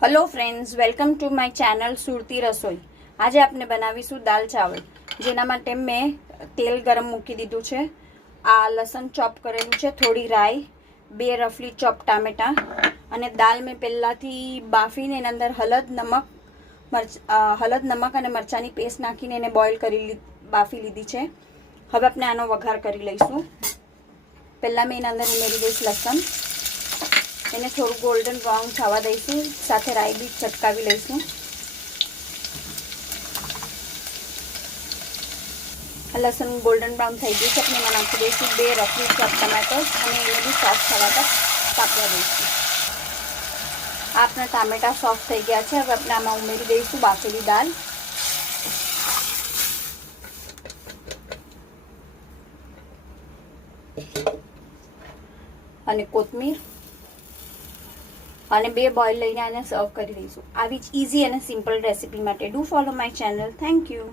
Hello friends, welcome to my channel Surti Rasoi. आज आपने बनावीशुं दाल चावल, जेना माटे मैं तेल गरम मूकी दीधुं छे। आ लसन चॉप करेलुं छे, थोड़ी राई, 2 रफली चॉप टामेटा अने दाल में पहेलाथी बाफीने एना अंदर हळद नमक अने मरचानी पेस्ट नाखीने एने बॉइल करी बाफी लीधी छे। हवे आपणे आनो वघार करी लईशुं। पहेला मैं एना अंदर उमेरी दईश लसन, એને થોડું ગોલ્ડન બ્રાઉન થવા દઈશું। સાથે રાઈ બી ચટકાવી લઈશું। લસણ ગોલ્ડન બ્રાઉન થઈ ગયું છે, આપણે એમાં નાખી દઈશું 2 રફલી ચોપ ટમેટોસ અને એને બી સોફ્ટ થવા તક કાપવા દઈશું। આપણા ટામેટા સોફ્ટ થઈ ગયા છે। હવે આપણે આમાં ઉમેરી દઈશું બાફેલી દાળ અને કોથમીર અને 2 બોઇલ લઈને આને સર્વ કરી દઈશું। આવી જ ઇઝી અને સિમ્પલ રેસીપી માટે do follow my channel. Thank you.